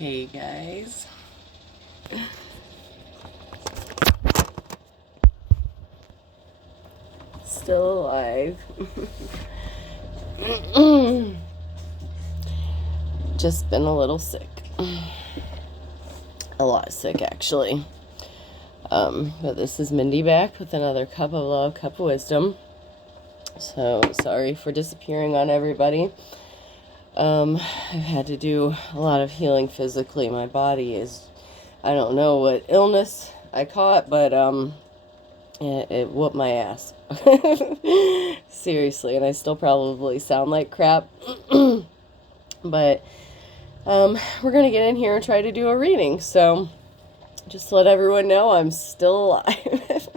Hey guys. Still alive. Just been a little sick. A lot sick, actually. But this is Mindy back with another cup of love, cup of wisdom. So sorry for disappearing on everybody. I've had to do a lot of healing physically. My body is, I don't know what illness I caught, but it whooped my ass. Seriously, and I still probably sound like crap. But we're gonna get in here and try to do a reading. So just to let everyone know, I'm still alive.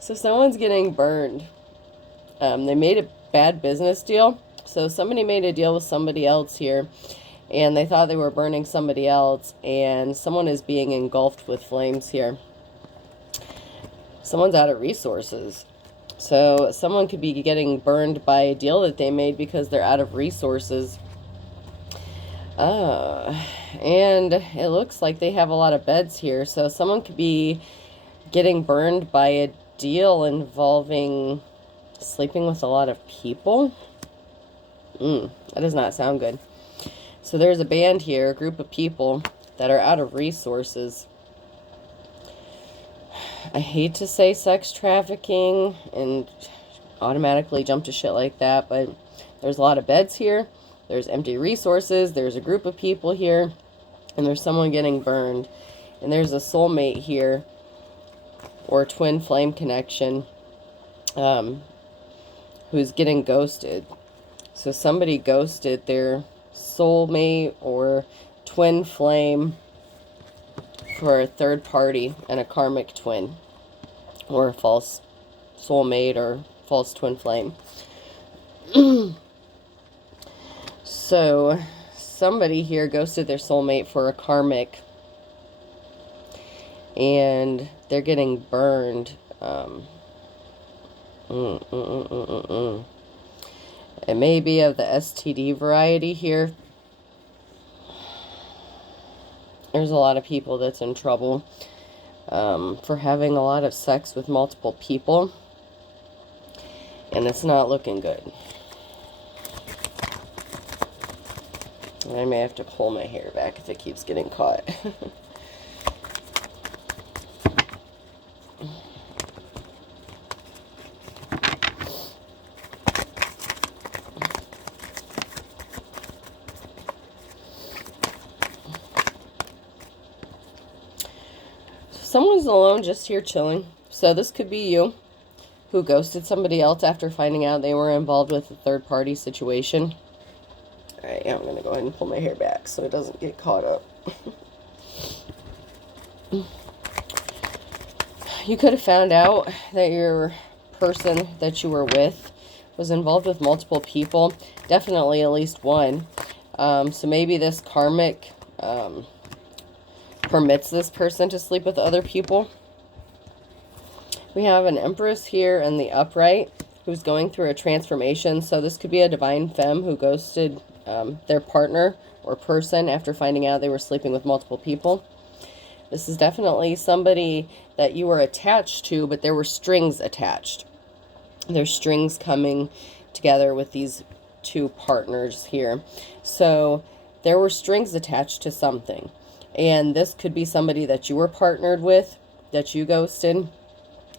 So someone's getting burned. They made a bad business deal. So somebody made a deal with somebody else here, and they thought they were burning somebody else, and someone is being engulfed with flames here. Someone's out of resources. So someone could be getting burned by a deal that they made because they're out of resources. And it looks like they have a lot of beds here. So someone could be getting burned by a deal involving sleeping with a lot of people. That does not sound good. So there's a band here, a group of people that are out of resources. I hate to say sex trafficking and automatically jump to shit like that, but there's a lot of beds here. There's empty resources. There's a group of people here, and there's someone getting burned. And there's a soulmate here, or twin flame connection, who's getting ghosted. So somebody ghosted their soulmate or twin flame for a third party and a karmic twin, or a false soulmate or false twin flame. So somebody here ghosted their soulmate for a karmic, and they're getting burned. It may be of the STD variety here. There's a lot of people that's in trouble for having a lot of sex with multiple people, and it's not looking good. I may have to pull my hair back if it keeps getting caught. Someone's alone just here chilling. So this could be you, who ghosted somebody else after finding out they were involved with a third-party situation. Alright, I'm going to go ahead and pull my hair back so it doesn't get caught up. You could have found out that your person that you were with was involved with multiple people. Definitely at least one. So maybe this karmic permits this person to sleep with other people. We have an Empress here in the upright who's going through a transformation. So this could be a divine femme who ghosted their partner or person after finding out they were sleeping with multiple people. This is definitely somebody that you were attached to, but there were strings attached. There's strings coming together with these two partners here. So there were strings attached to something. And this could be somebody that you were partnered with, that you ghosted,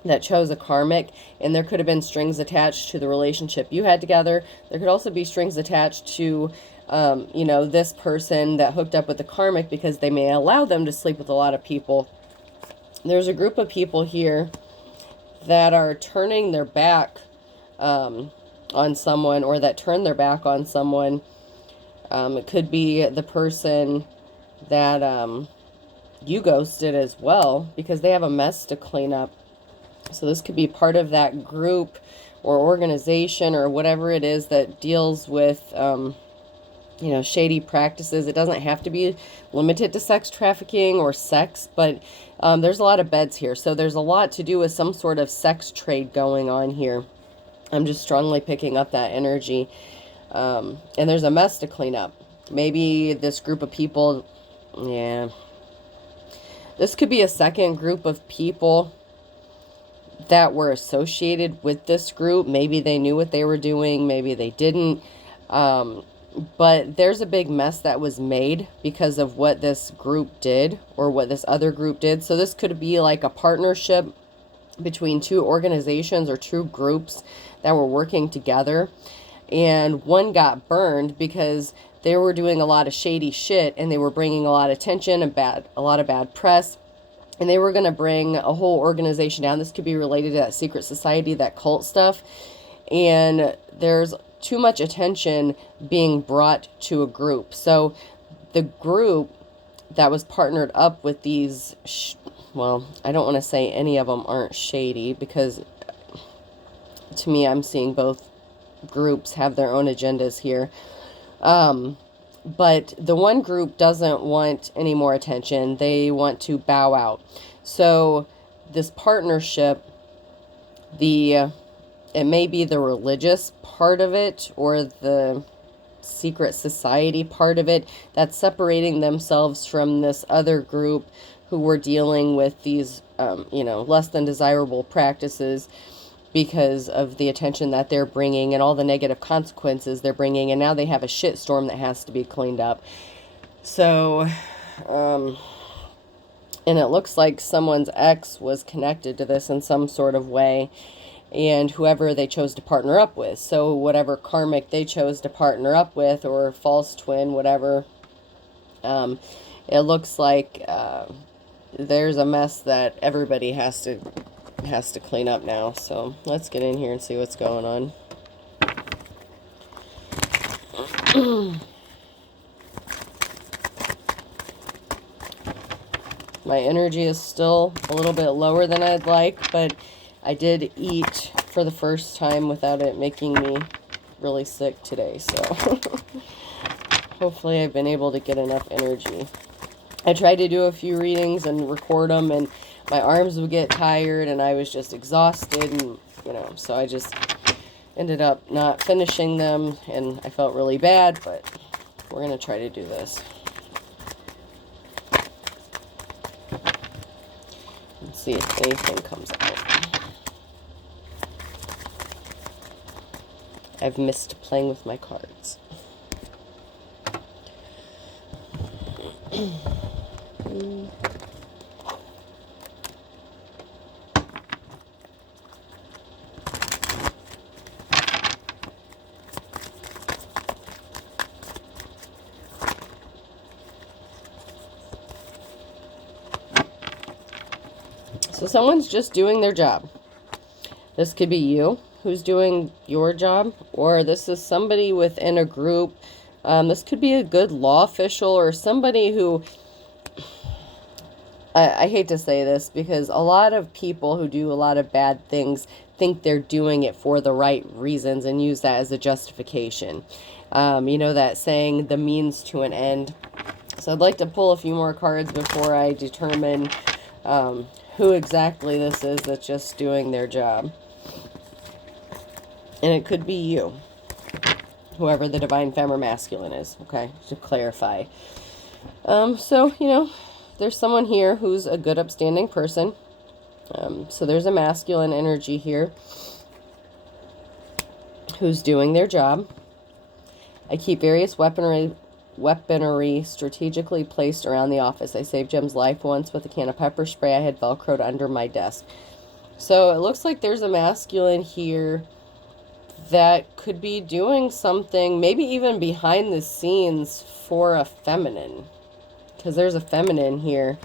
that chose a karmic, and there could have been strings attached to the relationship you had together. There could also be strings attached to, this person that hooked up with the karmic because they may allow them to sleep with a lot of people. There's a group of people here that are turning their back on someone, or that turned their back on someone. It could be the person that you ghosted as well, because they have a mess to clean up. So this could be part of that group or organization or whatever it is that deals with shady practices. It doesn't have to be limited to sex trafficking or sex, but there's a lot of beds here. So there's a lot to do with some sort of sex trade going on here. I'm just strongly picking up that energy. And there's a mess to clean up. Maybe this group of people, yeah. This could be a second group of people that were associated with this group. Maybe they knew what they were doing. Maybe they didn't. But there's a big mess that was made because of what this group did or what this other group did. So this could be like a partnership between two organizations or two groups that were working together. And one got burned because they were doing a lot of shady shit and they were bringing a lot of attention and a lot of bad press. And they were going to bring a whole organization down. This could be related to that secret society, that cult stuff. And there's too much attention being brought to a group. So the group that was partnered up with these, well, I don't want to say any of them aren't shady, because to me, I'm seeing both groups have their own agendas here. But the one group doesn't want any more attention. They want to bow out. So this partnership, it may be the religious part of it or the secret society part of it that's separating themselves from this other group who were dealing with these, less than desirable practices because of the attention that they're bringing and all the negative consequences they're bringing. And now they have a shitstorm that has to be cleaned up. So, and it looks like someone's ex was connected to this in some sort of way, and whoever they chose to partner up with. So whatever karmic they chose to partner up with, or false twin, whatever, it looks like there's a mess that everybody has to clean up now. So let's get in here and see what's going on. My energy is still a little bit lower than I'd like, but I did eat for the first time without it making me really sick today. So hopefully I've been able to get enough energy. I tried to do a few readings and record them, and my arms would get tired and I was just exhausted, and so I just ended up not finishing them, and I felt really bad, but we're going to try to do this. Let's see if anything comes out. I've missed playing with my cards. So someone's just doing their job. This could be you who's doing your job, or this is somebody within a group. This could be a good law official or somebody who, I hate to say this, because a lot of people who do a lot of bad things think they're doing it for the right reasons and use that as a justification. That saying, the means to an end. So I'd like to pull a few more cards before I determine who exactly this is that's just doing their job. And it could be you, whoever the divine femme or masculine is, okay, to clarify. So, there's someone here who's a good, upstanding person. So there's a masculine energy here who's doing their job. I keep various weaponry strategically placed around the office. I saved Jem's life once with a can of pepper spray I had velcroed under my desk. So it looks like there's a masculine here that could be doing something, maybe even behind the scenes, for a feminine. Because there's a feminine here.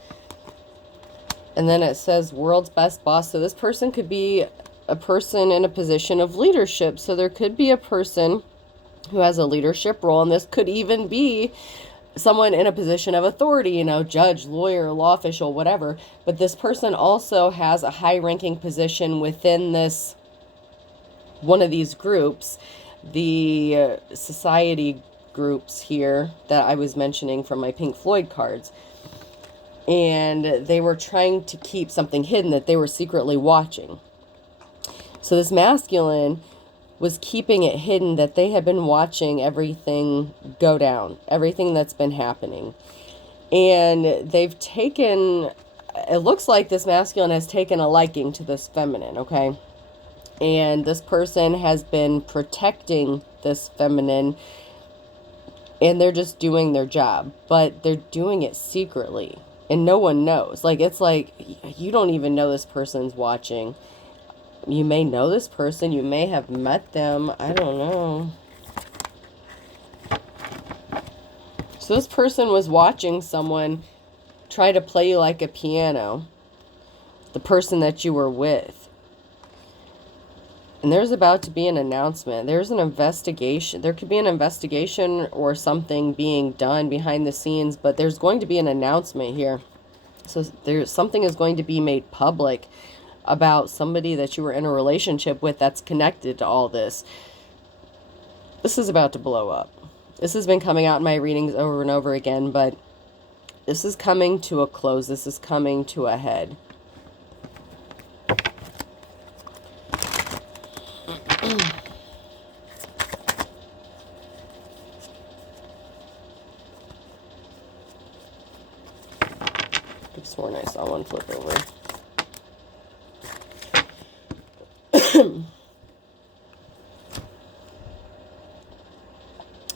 And then it says world's best boss. So this person could be a person in a position of leadership. So there could be a person who has a leadership role, and this could even be someone in a position of authority, judge, lawyer, law official, whatever. But this person also has a high-ranking position within this one of these groups, the society groups here that I was mentioning from my Pink Floyd cards. And they were trying to keep something hidden that they were secretly watching. So this masculine was keeping it hidden, that they had been watching everything go down, everything that's been happening. And they've taken, it looks like this masculine has taken a liking to this feminine, okay? And this person has been protecting this feminine, and they're just doing their job, but they're doing it secretly, and no one knows. Like, it's like, you don't even know this person's watching. You may know this person, you may have met them, I don't know. So this person was watching someone try to play you like a piano, the person that you were with. And there's about to be an announcement. There's an investigation. There could be an investigation or something being done behind the scenes, but there's going to be an announcement here. So there's something is going to be made public about somebody that you were in a relationship with that's connected to all this. This is about to blow up. This has been coming out in my readings over and over again, but this is coming to a close. This is coming to a head. I've sworn I saw one flip over.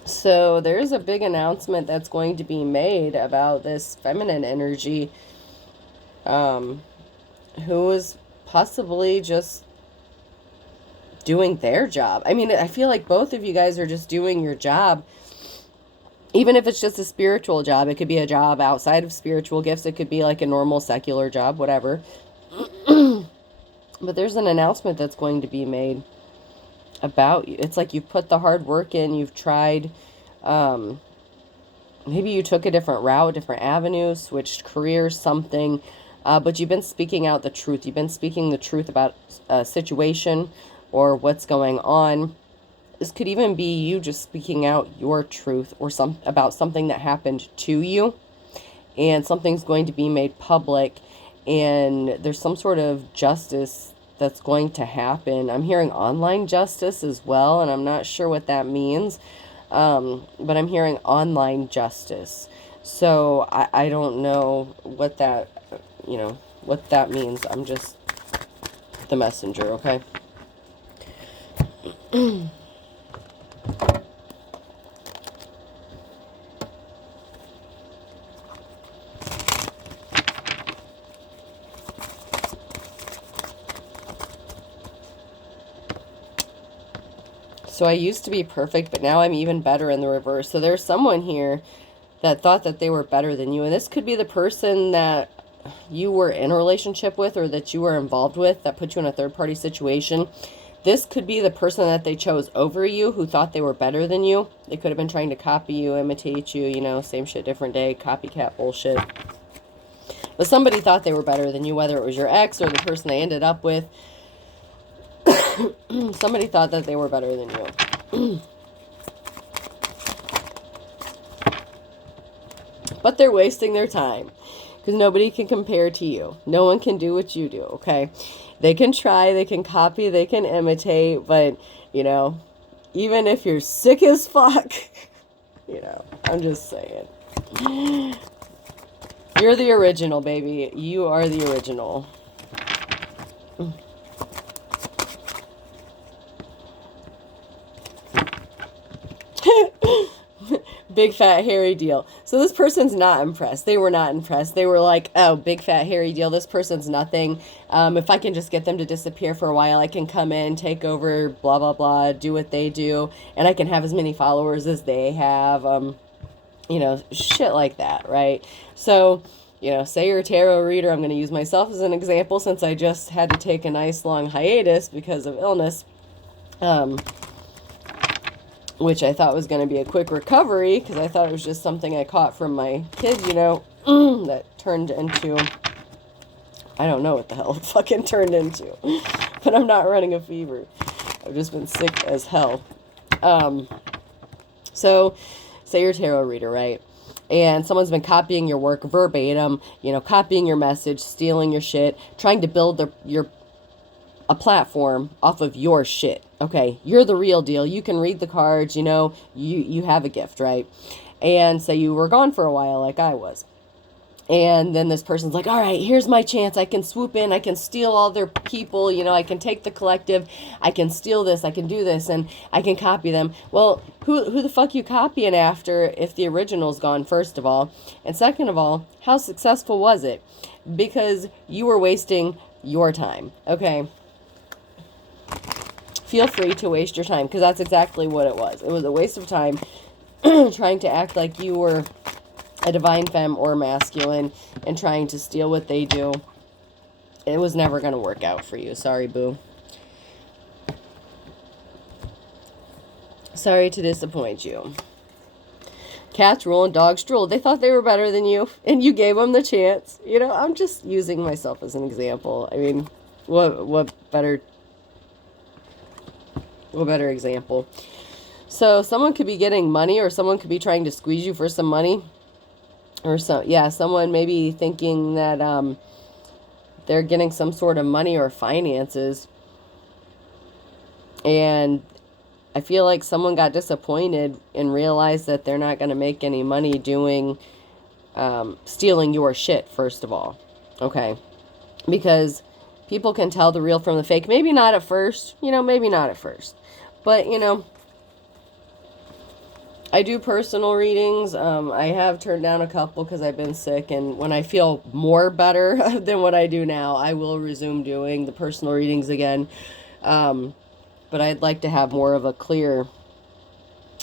So there's a big announcement that's going to be made about this feminine energy, who is possibly just doing their job. I mean, I feel like both of you guys are just doing your job. Even if it's just a spiritual job, it could be a job outside of spiritual gifts. It could be like a normal secular job, whatever. But there's an announcement that's going to be made about you. It's like you've put the hard work in, you've tried, maybe you took a different route, different avenue, switched careers, something, but you've been speaking out the truth. You've been speaking the truth about a situation or what's going on. This could even be you just speaking out your truth or about something that happened to you, and something's going to be made public, and there's some sort of justice that's going to happen. I'm hearing online justice as well, and I'm not sure what that means, but I'm hearing online justice. So I don't know what that, what that means. I'm just the messenger, okay? So I used to be perfect, but now I'm even better in the reverse. So there's someone here that thought that they were better than you. And this could be the person that you were in a relationship with or that you were involved with that put you in a third-party situation. This could be the person that they chose over you who thought they were better than you. They could have been trying to copy you, imitate you, same shit, different day, copycat bullshit. But somebody thought they were better than you, whether it was your ex or the person they ended up with. Somebody thought that they were better than you. But they're wasting their time because nobody can compare to you. No one can do what you do, okay? They can try, they can copy, they can imitate, but, even if you're sick as fuck, I'm just saying. You're the original, baby. You are the original. Big fat hairy deal. So this person's not impressed. They were not impressed. They were like, oh, big fat hairy deal. This person's nothing. If I can just get them to disappear for a while, I can come in, take over, blah, blah, blah, do what they do. And I can have as many followers as they have. Shit like that, right? So, say you're a tarot reader. I'm going to use myself as an example since I just had to take a nice long hiatus because of illness. Which I thought was going to be a quick recovery because I thought it was just something I caught from my kid, that turned into, I don't know what the hell it fucking turned into, but I'm not running a fever. I've just been sick as hell. So say you're a tarot reader, right? And someone's been copying your work verbatim, copying your message, stealing your shit, trying to build your a platform off of your shit. Okay, you're the real deal. You can read the cards, you know, you have a gift, right? And so you were gone for a while like I was. And then this person's like, all right, here's my chance. I can swoop in. I can steal all their people. You know, I can take the collective. I can steal this. I can do this. And I can copy them. Well, who the fuck you copying after if the original's gone, first of all? And second of all, how successful was it? Because you were wasting your time. Okay. Feel free to waste your time, because that's exactly what it was. It was a waste of time trying to act like you were a divine femme or masculine and trying to steal what they do. It was never going to work out for you. Sorry, boo. Sorry to disappoint you. Cats rule and dogs drool. They thought they were better than you, and you gave them the chance. You know, I'm just using myself as an example. I mean, what better example? So someone could be getting money, or someone could be trying to squeeze you for some money. Or so, yeah, someone maybe thinking that they're getting some sort of money or finances. And I feel like someone got disappointed and realized that they're not going to make any money doing, stealing your shit, first of all. Okay. Because people can tell the real from the fake. Maybe not at first, you know, maybe not at first. But, you know, I do personal readings. I have turned down a couple because I've been sick, and when I feel more better than what I do now, I will resume doing the personal readings again. But I'd like to have more of a clear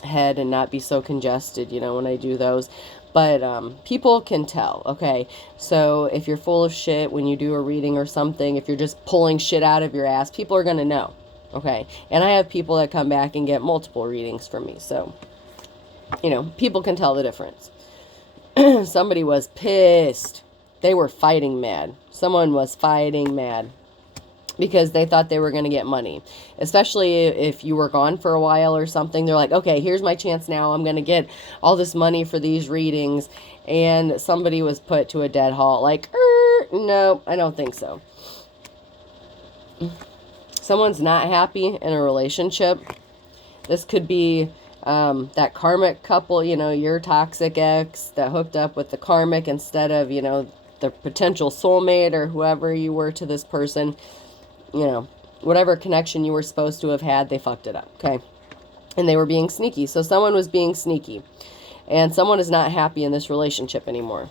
head and not be so congested, you know, when I do those. But people can tell, okay? So if you're full of shit when you do a reading or something, if you're just pulling shit out of your ass, people are going to know, okay? And I have people that come back and get multiple readings from me, so you know, people can tell the difference. Somebody was pissed. They were fighting mad. Someone was fighting mad because they thought they were going to get money. Especially if you were gone for a while or something. They're like, okay, here's my chance now. I'm going to get all this money for these readings. And somebody was put to a dead halt. Like, no, I don't think so. Someone's not happy in a relationship. This could be that karmic couple, you know, your toxic ex that hooked up with the karmic instead of, you know, the potential soulmate or whoever you were to this person. You know, whatever connection you were supposed to have had, they fucked it up, okay? And they were being sneaky. So someone was being sneaky. And someone is not happy in this relationship anymore.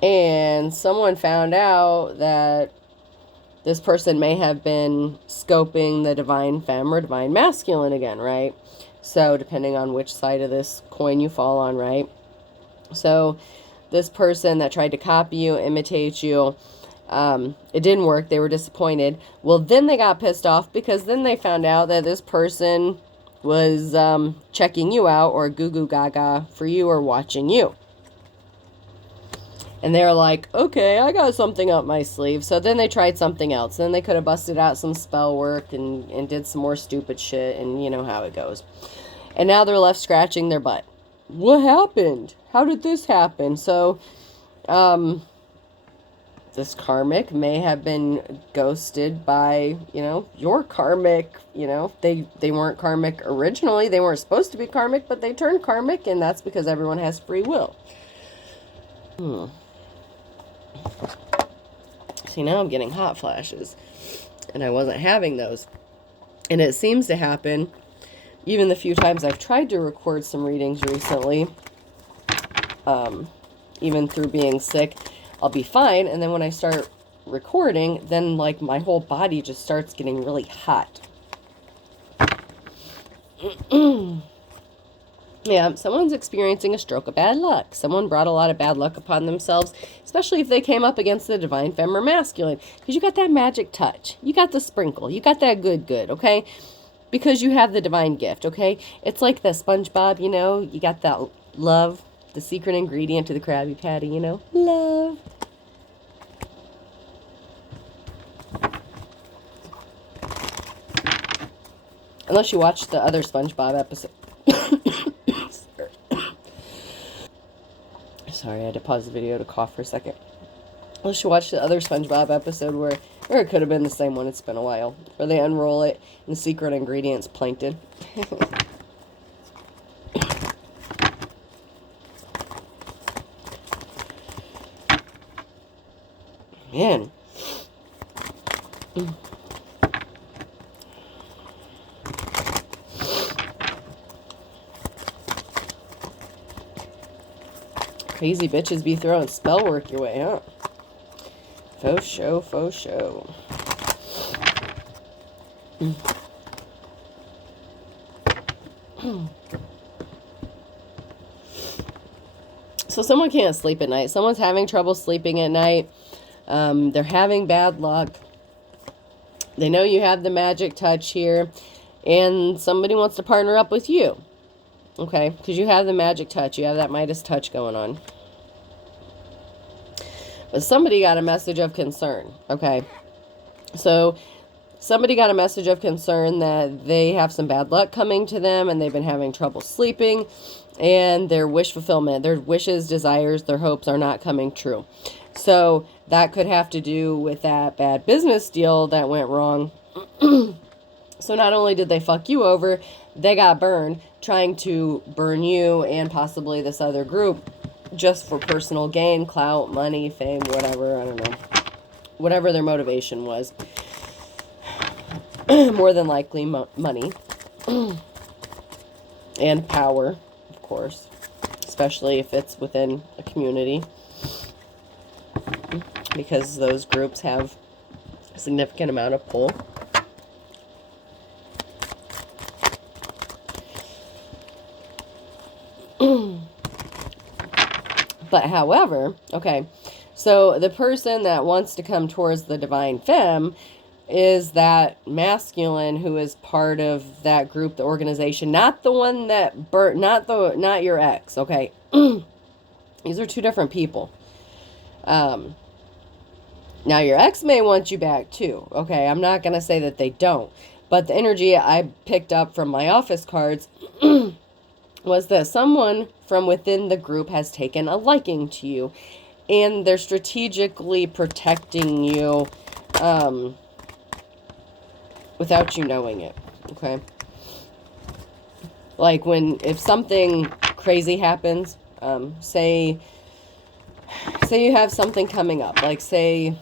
And someone found out that this person may have been scoping the divine femme or divine masculine again, right? So depending on which side of this coin you fall on, right? So this person that tried to copy you, imitate you, it didn't work. They were disappointed. Well, then they got pissed off because then they found out that this person was checking you out or goo goo gaga for you or watching you. And they're like, okay, I got something up my sleeve. So then they tried something else. Then they could have busted out some spell work and did some more stupid shit. And you know how it goes. And now they're left scratching their butt. What happened? How did this happen? So, this karmic may have been ghosted by, you know, your karmic. You know, they weren't karmic originally. They weren't supposed to be karmic, but they turned karmic. And that's because everyone has free will. See, now I'm getting hot flashes, and I wasn't having those. And it seems to happen, even the few times I've tried to record some readings recently, even through being sick, I'll be fine. And then when I start recording, then like my whole body just starts getting really hot. Yeah, someone's experiencing a stroke of bad luck. Someone brought a lot of bad luck upon themselves, especially if they came up against the divine femme or masculine. Because you got that magic touch. You got the sprinkle. You got that good, okay? Because you have the divine gift, okay? It's like the SpongeBob, you know? You got that love, the secret ingredient to the Krabby Patty, you know? Love. Unless you watch the other SpongeBob episode. Sorry, I had to pause the video to cough for a second. Let's watch the other SpongeBob episode where, or it could have been the same one, it's been a while, where they unroll it and the secret ingredient's plankton. Man. Crazy bitches be throwing spell work your way, huh? Faux show, faux show. So someone can't sleep at night. Someone's having trouble sleeping at night. They're having bad luck. They know you have the magic touch here. And somebody wants to partner up with you. Okay? Because you have the magic touch. You have that Midas touch going on. But somebody got a message of concern. Okay? So somebody got a message of concern that they have some bad luck coming to them. And they've been having trouble sleeping. And their wish fulfillment, their wishes, desires, their hopes are not coming true. So that could have to do with that bad business deal that went wrong. So not only did they fuck you over, they got burned trying to burn you and possibly this other group just for personal gain, clout, money, fame, whatever. I don't know. Whatever their motivation was. More than likely money. And power, of course. Especially if it's within a community. Because those groups have a significant amount of pull. But however, okay, so the person that wants to come towards the divine femme is that masculine who is part of that group, the organization, not the one that burnt, not your ex, okay? These are two different people. Now your ex may want you back too, okay? I'm not going to say that they don't, but the energy I picked up from my office cards was that someone from within the group has taken a liking to you, and they're strategically protecting you without you knowing it, okay? Like if something crazy happens, say you have something coming up, like say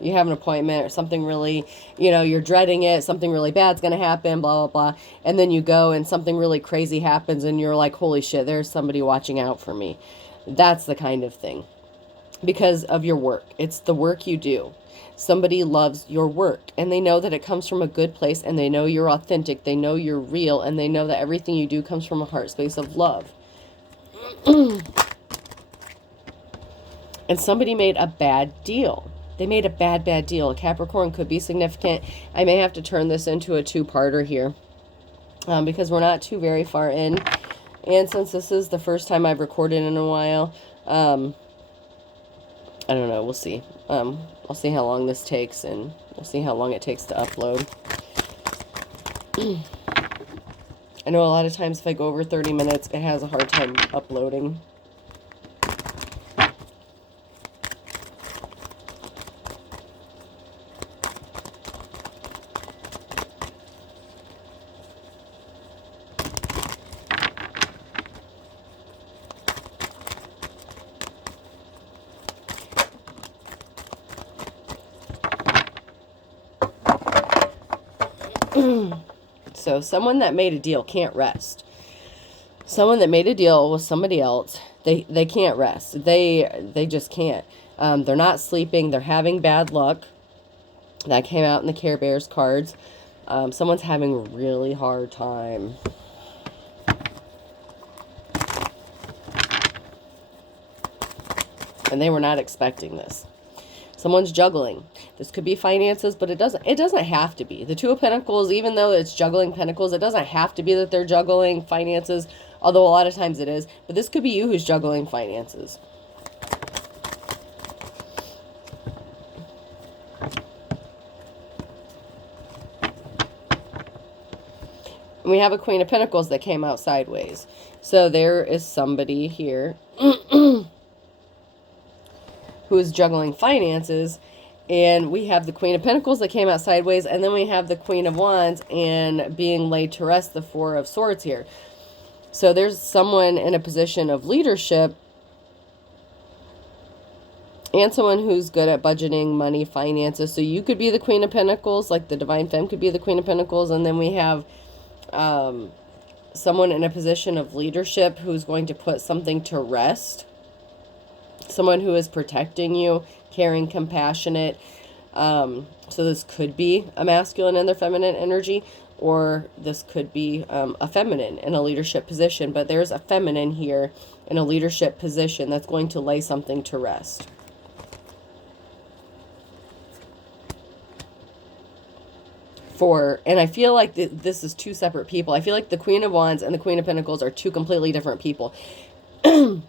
you have an appointment or something really, you're dreading it, something really bad's going to happen, blah, blah, blah. And then you go and something really crazy happens and you're like, holy shit, there's somebody watching out for me. That's the kind of thing. Because of your work. It's the work you do. Somebody loves your work and they know that it comes from a good place and they know you're authentic. They know you're real and they know that everything you do comes from a heart space of love. And somebody made a bad deal. They made a bad deal. A Capricorn could be significant. I may have to turn this into a two-parter here because we're not too very far in. And since this is the first time I've recorded in a while, I don't know. We'll see. I'll see how long this takes and we'll see how long it takes to upload. I know a lot of times if I go over 30 minutes, it has a hard time uploading. So someone that made a deal can't rest. Someone that made a deal with somebody else, they can't rest. They just can't. They're not sleeping. They're having bad luck. That came out in the Care Bears cards. Someone's having a really hard time. And they were not expecting this. Someone's juggling. This could be finances, but it doesn't have to be. The Two of Pentacles, even though it's juggling pentacles, it doesn't have to be that they're juggling finances, although a lot of times it is. But this could be you who's juggling finances. And we have a Queen of Pentacles that came out sideways. So there is somebody here who is juggling finances. And we have the Queen of Pentacles that came out sideways. And then we have the Queen of Wands and being laid to rest, the Four of Swords here. So there's someone in a position of leadership and someone who's good at budgeting, money, finances. So you could be the Queen of Pentacles, like the Divine Femme could be the Queen of Pentacles. And then we have someone in a position of leadership who's going to put something to rest. Someone who is protecting you, caring, compassionate. So this could be a masculine and their feminine energy, or this could be a feminine in a leadership position. But there's a feminine here in a leadership position that's going to lay something to rest. And I feel like this is two separate people. I feel like the Queen of Wands and the Queen of Pentacles are two completely different people. I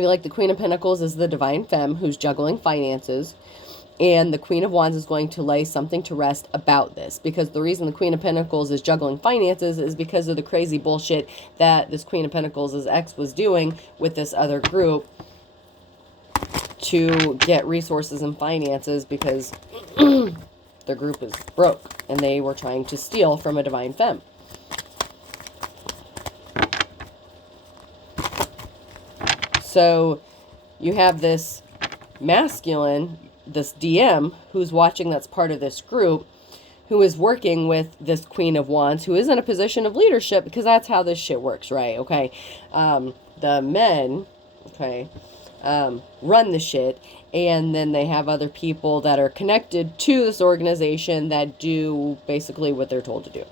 feel like the Queen of Pentacles is the Divine Femme who's juggling finances. And the Queen of Wands is going to lay something to rest about this. Because the reason the Queen of Pentacles is juggling finances is because of the crazy bullshit that this Queen of Pentacles' ex was doing with this other group to get resources and finances, because the group is broke and they were trying to steal from a Divine Femme. So you have this masculine, this DM, who's watching, that's part of this group, who is working with this Queen of Wands, who is in a position of leadership, because that's how this shit works, right? Okay. The men, okay, run the shit, and then they have other people that are connected to this organization that do basically what they're told to do.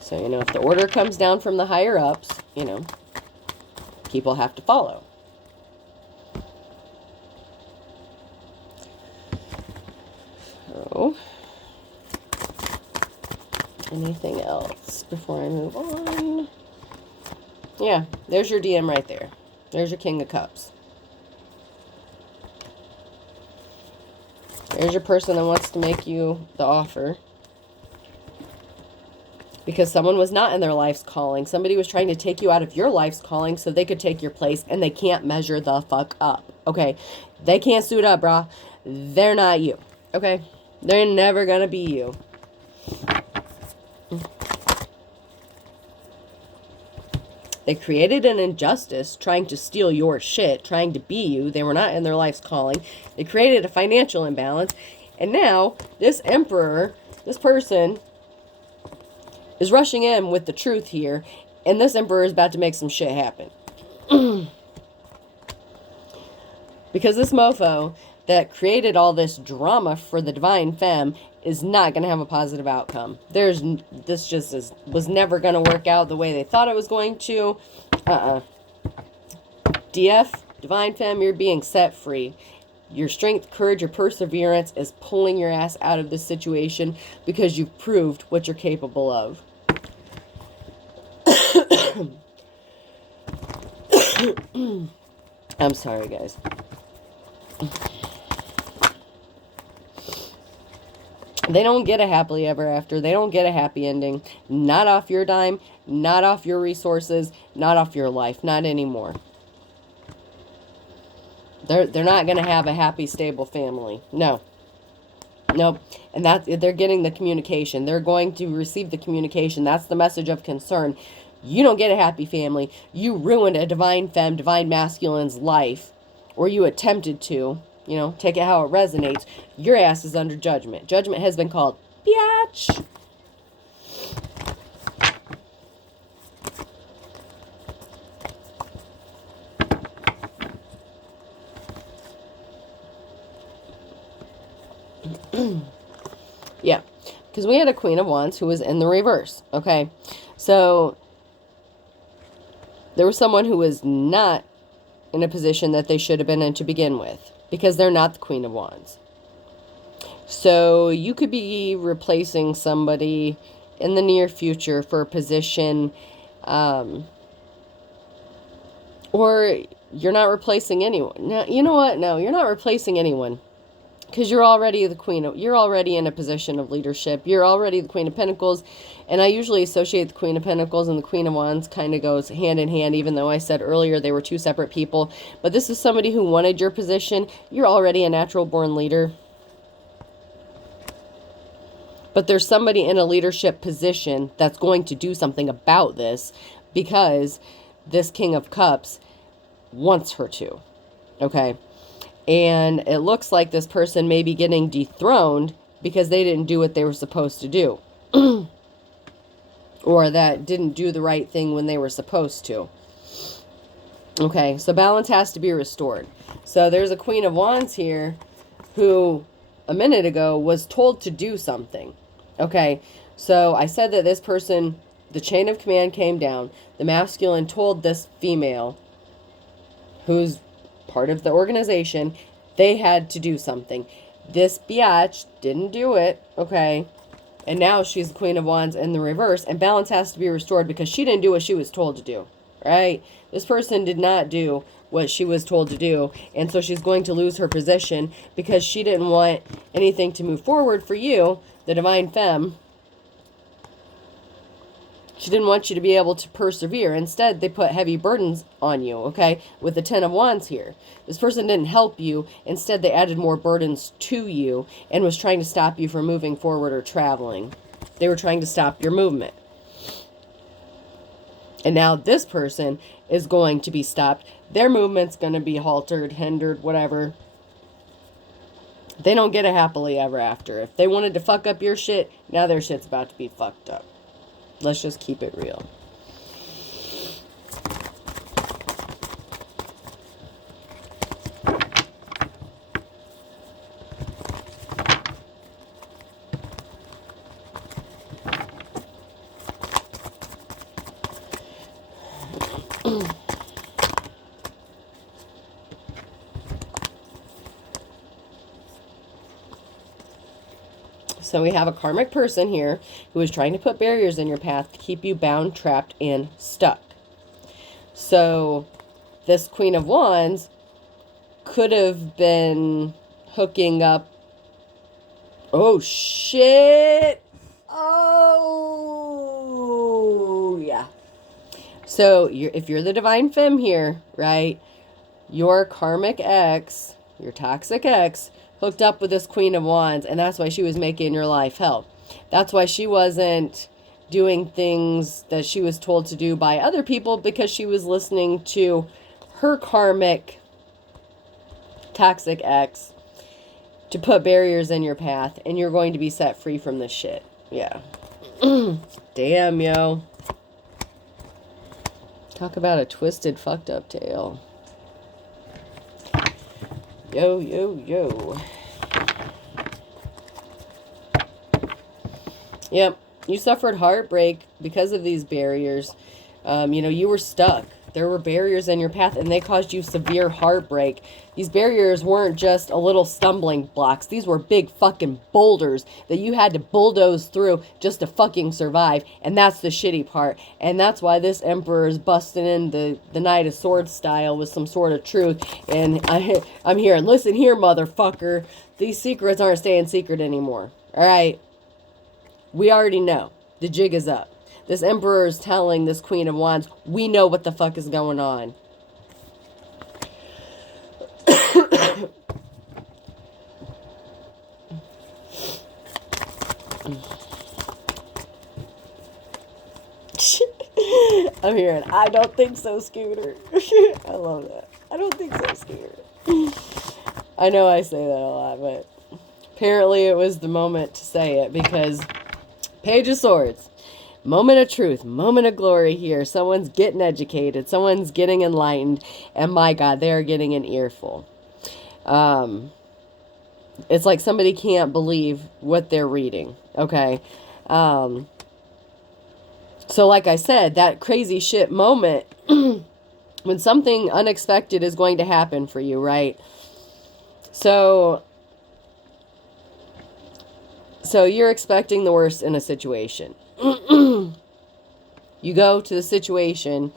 So, you know, if the order comes down from the higher ups, you know, people have to follow. So, anything else before I move on? Yeah, there's your DM right there. There's your King of Cups. There's your person that wants to make you the offer. Because someone was not in their life's calling. Somebody was trying to take you out of your life's calling so they could take your place, and they can't measure the fuck up. Okay? They can't suit up, brah. They're not you. Okay? They're never gonna be you. They created an injustice trying to steal your shit, trying to be you. They were not in their life's calling. They created a financial imbalance. And now, this emperor, this person, is rushing in with the truth here. And this emperor is about to make some shit happen. Because this mofo that created all this drama for the Divine Femme is not going to have a positive outcome. This just was never going to work out the way they thought it was going to. DF, Divine Femme, you're being set free. Your strength, courage, your perseverance is pulling your ass out of this situation because you've proved what you're capable of. I'm sorry, guys. They don't get a happily ever after. They don't get a happy ending. Not off your dime, not off your resources, not off your life. Not anymore. They're not going to have a happy, stable family. No. Nope. And they're getting the communication. They're going to receive the communication. That's the message of concern. You don't get a happy family. You ruined a Divine Femme, Divine Masculine's life. Or you attempted to. You know, take it how it resonates. Your ass is under judgment. Judgment has been called. Biatch. Yeah. Because we had a Queen of Wands who was in the reverse. Okay. So, there was someone who was not in a position that they should have been in to begin with. Because they're not the Queen of Wands. So you could be replacing somebody in the near future for a position, or you're not replacing anyone. No, you know what? No, you're not replacing anyone. Because you're already the queen. You're already in a position of leadership. You're already the Queen of Pentacles. And I usually associate the Queen of Pentacles and the Queen of Wands kind of goes hand in hand, even though I said earlier they were two separate people. But this is somebody who wanted your position. You're already a natural born leader. But there's somebody in a leadership position that's going to do something about this because this King of Cups wants her to. Okay? And it looks like this person may be getting dethroned because they didn't do what they were supposed to do. Or that didn't do the right thing when they were supposed to. Okay, so balance has to be restored. So there's a Queen of Wands here who a minute ago was told to do something. Okay, so I said that this person, the chain of command came down. The masculine told this female, who's part of the organization, they had to do something. This biatch didn't do it, okay? And now she's the Queen of Wands in the reverse, and balance has to be restored because she didn't do what she was told to do, right? This person did not do what she was told to do, and so she's going to lose her position because she didn't want anything to move forward for you, the Divine Femme. She didn't want you to be able to persevere. Instead, they put heavy burdens on you, okay? With the Ten of Wands here. This person didn't help you. Instead, they added more burdens to you and was trying to stop you from moving forward or traveling. They were trying to stop your movement. And now this person is going to be stopped. Their movement's going to be halted, hindered, whatever. They don't get a happily ever after. If they wanted to fuck up your shit, now their shit's about to be fucked up. Let's just keep it real. So we have a karmic person here who is trying to put barriers in your path to keep you bound, trapped, and stuck. So this Queen of Wands could have been hooking up. Oh, shit. Oh, yeah. So if you're the Divine Femme here, right, your karmic ex, your toxic ex, hooked up with this Queen of Wands, and that's why she was making your life hell. That's why she wasn't doing things that she was told to do by other people, because she was listening to her karmic toxic ex to put barriers in your path, and you're going to be set free from this shit. Yeah. Damn, yo. Talk about a twisted, fucked up tale. Yo, yo, yo. Yep, you suffered heartbreak because of these barriers. You were stuck. There were barriers in your path, and they caused you severe heartbreak. These barriers weren't just a little stumbling blocks. These were big fucking boulders that you had to bulldoze through just to fucking survive. And that's the shitty part. And that's why this Emperor is busting in the Knight of Swords style with some sort of truth. And I'm hearing, listen here, motherfucker. These secrets aren't staying secret anymore. All right? We already know. The jig is up. This Emperor is telling this Queen of Wands, we know what the fuck is going on. I'm hearing, I don't think so, Scooter. I love that. I don't think so, Scooter. I know I say that a lot, but apparently it was the moment to say it, because Page of Swords. Moment of truth, moment of glory here. Someone's getting educated. Someone's getting enlightened. And my God, they are getting an earful. It's like somebody can't believe what they're reading. Okay. So like I said, that crazy shit moment when something unexpected is going to happen for you, right? So you're expecting the worst in a situation. You go to the situation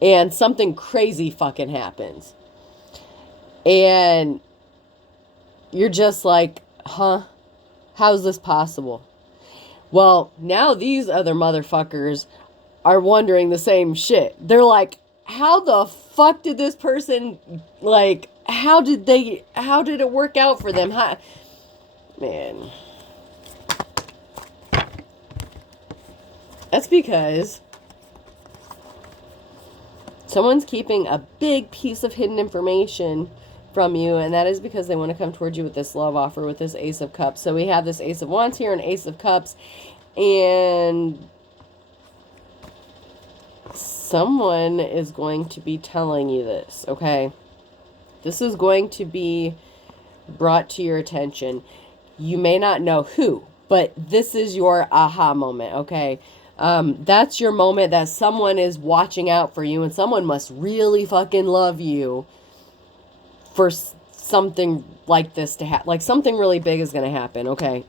and something crazy fucking happens. And you're just like, huh? How's this possible? Well, now these other motherfuckers are wondering the same shit. They're like, how the fuck did this person, like, how did it work out for them? Man. That's because someone's keeping a big piece of hidden information from you, and that is because they want to come towards you with this love offer with this Ace of Cups. So we have this Ace of Wands here and Ace of Cups, and someone is going to be telling you this, okay? This is going to be brought to your attention. You may not know who, but this is your aha moment, okay? That's your moment that someone is watching out for you, and someone must really fucking love you for something like this to happen. Like, something really big is going to happen, okay?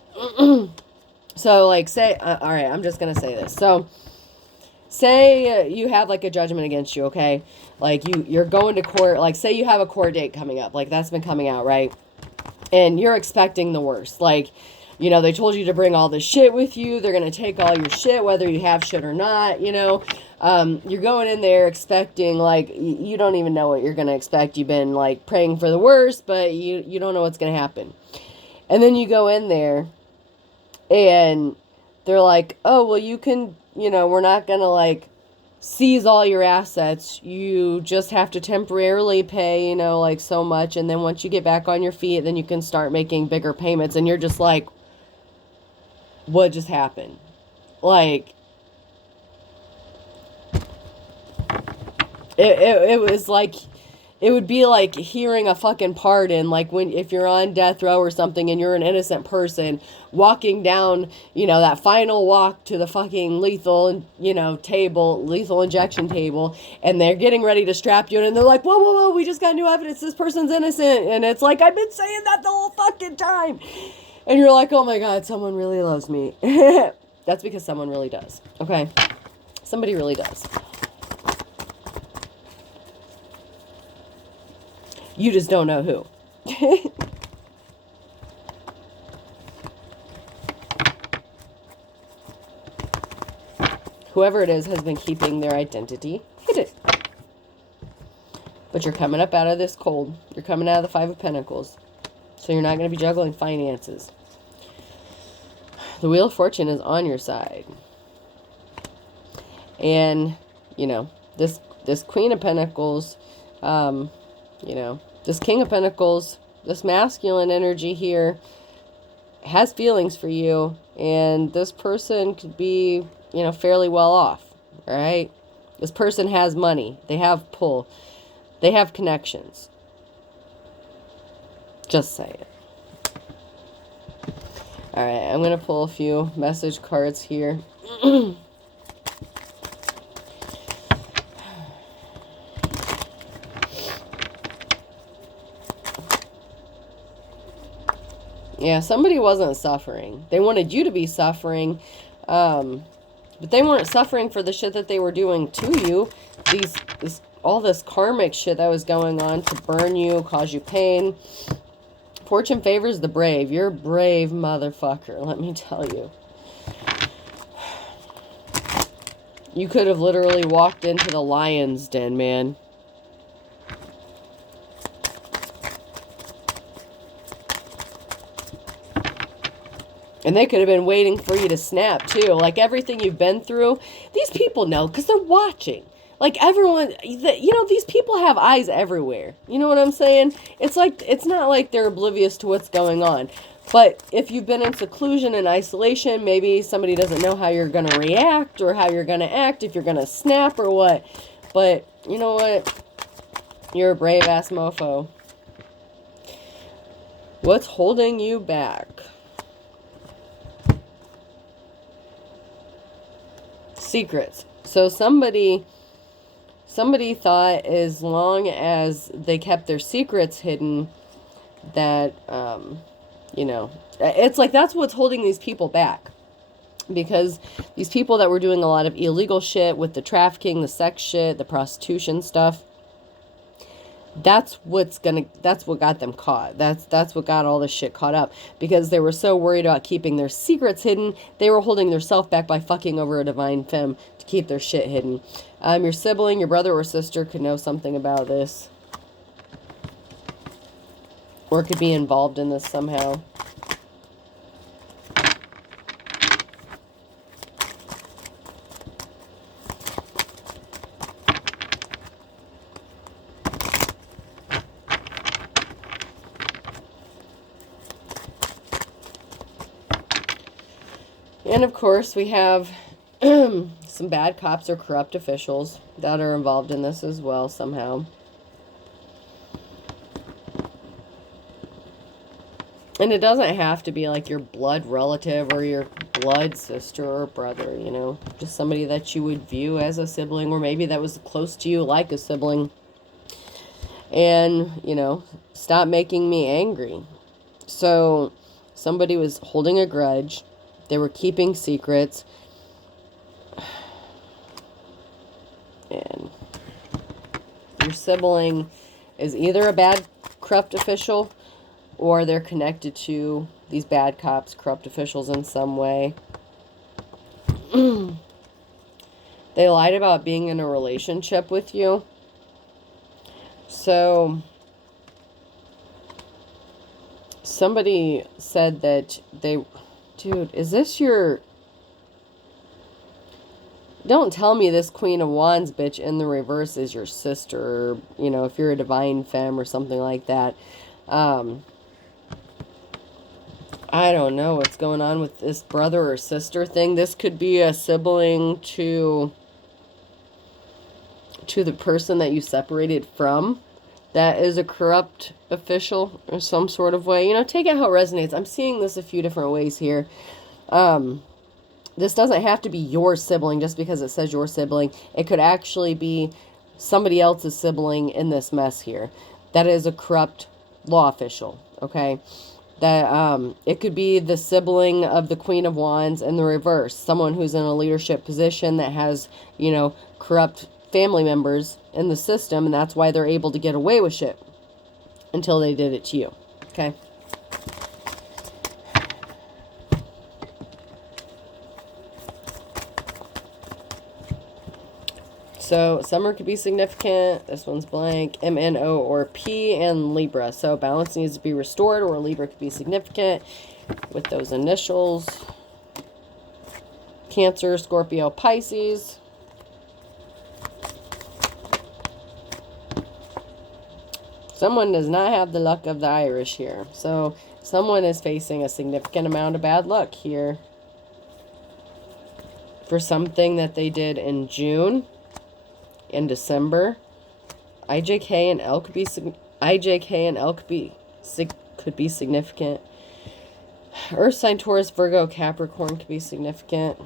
So, like, say, all right, I'm just going to say this. So, say you have, like, a judgment against you, okay? Like, you're going to court. Like, say you have a court date coming up. Like, that's been coming out, right? And you're expecting the worst. Like, you know, they told you to bring all this shit with you. They're going to take all your shit, whether you have shit or not, you know. You're going in there expecting, like, you don't even know what you're going to expect. You've been, like, praying for the worst, but you don't know what's going to happen. And then you go in there, and they're like, oh, well, you can, you know, we're not going to, like, seize all your assets. You just have to temporarily pay, you know, like, so much. And then once you get back on your feet, then you can start making bigger payments. And you're just like, what just happened? Like, it was like, it would be like hearing a fucking pardon, like if you're on death row or something and you're an innocent person walking down, you know, that final walk to the fucking lethal, you know, lethal injection table, and they're getting ready to strap you in, and they're like, whoa, whoa, whoa, we just got new evidence, this person's innocent. And it's like, I've been saying that the whole fucking time. And you're like, oh my God, someone really loves me. That's because someone really does, okay? Somebody really does. You just don't know who. Whoever it is has been keeping their identity hidden. But you're coming up out of this cold. You're coming out of the Five of Pentacles. So you're not going to be juggling finances. The Wheel of Fortune is on your side. And, you know, this Queen of Pentacles, you know, this King of Pentacles, this masculine energy here has feelings for you, and this person could be, you know, fairly well off, all right? This person has money. They have pull. They have connections. Just say it. All right, I'm going to pull a few message cards here. Yeah, somebody wasn't suffering. They wanted you to be suffering, but they weren't suffering for the shit that they were doing to you. All this karmic shit that was going on to burn you, cause you pain. Fortune favors the brave. You're a brave motherfucker, let me tell you. You could have literally walked into the lion's den, man. And they could have been waiting for you to snap, too. Like, everything you've been through, these people know, because they're watching. Like, everyone, you know, these people have eyes everywhere. You know what I'm saying? It's like, it's not like they're oblivious to what's going on. But if you've been in seclusion and isolation, maybe somebody doesn't know how you're going to react or how you're going to act, if you're going to snap or what. But, you know what? You're a brave-ass mofo. What's holding you back? Secrets. So somebody thought as long as they kept their secrets hidden that, you know, it's like that's what's holding these people back. Because these people that were doing a lot of illegal shit with the trafficking, the sex shit, the prostitution stuff, That's what got them caught. That's what got all this shit caught up, because they were so worried about keeping their secrets hidden, they were holding their self back by fucking over a divine femme to keep their shit hidden. Your sibling, your brother or sister could know something about this, or could be involved in this somehow. And of course, we have some bad cops or corrupt officials that are involved in this as well somehow. And it doesn't have to be like your blood relative or your blood sister or brother, you know. Just somebody that you would view as a sibling, or maybe that was close to you like a sibling. And, you know, stop making me angry. So, somebody was holding a grudge. They were keeping secrets. And your sibling is either a bad, corrupt official, or they're connected to these bad cops, corrupt officials in some way. They lied about being in a relationship with you. So, somebody said that they... Dude, is this your... Don't tell me this Queen of Wands bitch in the reverse is your sister, or, you know, if you're a divine femme or something like that. I don't know what's going on with this brother or sister thing. This could be a sibling to the person that you separated from. That is a corrupt official or some sort of way. You know, take it how it resonates. I'm seeing this a few different ways here. This doesn't have to be your sibling just because it says your sibling. It could actually be somebody else's sibling in this mess here. That is a corrupt law official, okay? That it could be the sibling of the Queen of Wands in the reverse. Someone who's in a leadership position that has, you know, corrupt family members in the system, and that's why they're able to get away with shit until they did it to you. Okay. So summer could be significant. This one's blank. M, N, O, or P, and Libra. So balance needs to be restored, or Libra could be significant with those initials. Cancer, Scorpio, Pisces. Someone does not have the luck of the Irish here. So someone is facing a significant amount of bad luck here for something that they did in June, in December. IJK and L could be could be significant. Earth sign, Taurus, Virgo, Capricorn could be significant.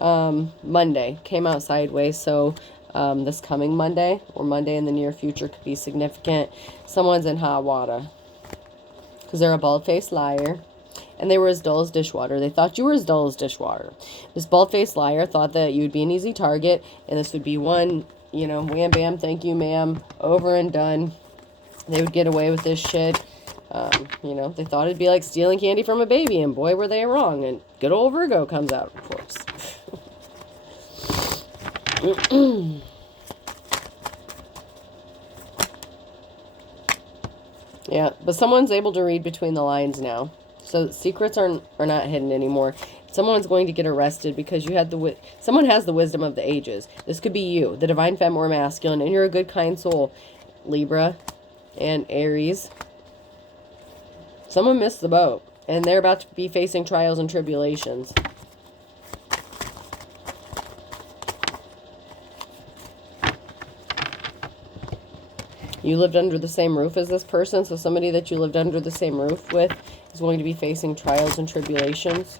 Monday came out sideways, so this coming Monday or Monday in the near future could be significant. Someone's in hot water because they're a bald-faced liar, and they were as dull as dishwater. They thought you were as dull as dishwater. This bald-faced liar thought that you would be an easy target, and this would be one, you know, wham bam, thank you ma'am, over and done. They would get away with this shit. You know, they thought it'd be like stealing candy from a baby, and boy, were they wrong. And good old Virgo comes out, of course. Yeah, but someone's able to read between the lines now. So secrets are not hidden anymore. Someone's going to get arrested because you had someone has the wisdom of the ages. This could be you, the divine femme or masculine, and you're a good, kind soul, Libra and Aries. Someone missed the boat, and they're about to be facing trials and tribulations. You lived under the same roof as this person, so somebody that you lived under the same roof with is going to be facing trials and tribulations.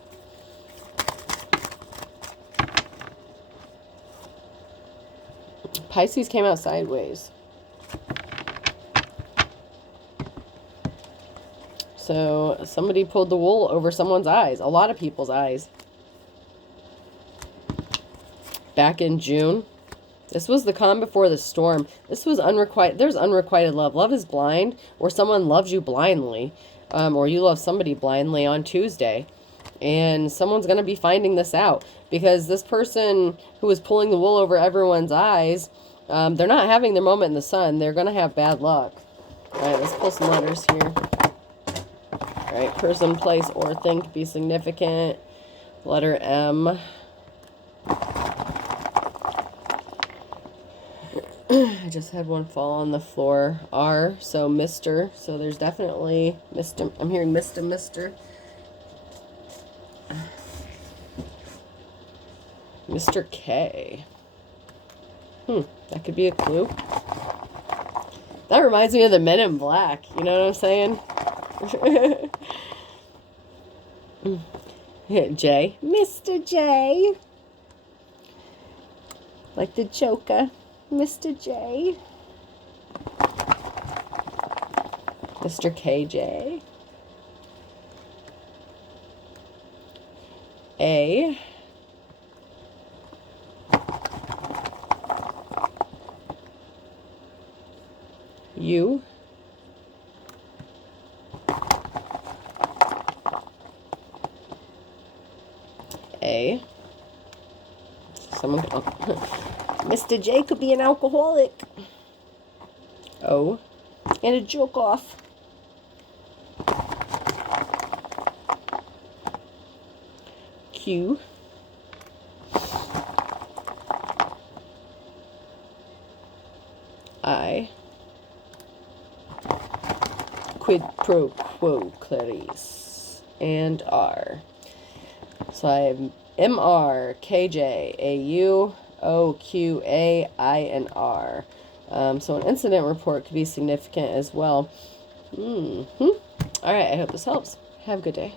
Pisces came out sideways. So somebody pulled the wool over someone's eyes, a lot of people's eyes. Back in June, This was the calm before the storm. This was unrequited. There's unrequited love. Love is blind, or someone loves you blindly, or you love somebody blindly on Tuesday. And someone's going to be finding this out, because this person who is pulling the wool over everyone's eyes, they're not having their moment in the sun. They're going to have bad luck. All right, let's pull some letters here. All right, person, place, or thing could be significant. Letter M. I just had one fall on the floor. R, so Mr. So there's definitely Mr. I'm hearing Mr. Mr. K. That could be a clue. That reminds me of the Men in Black. You know what I'm saying? J. Mr. J. Like the Joker. Mr. J. Mr. KJ. A. U. A. Someone. Oh. Mr. J could be an alcoholic. O. And a joke off. Q. I. Quid pro quo, Clarice. And R. So I have MR, KJ, AU, OQA, I, and R. So an incident report could be significant as well. All right, I hope this helps. Have a good day.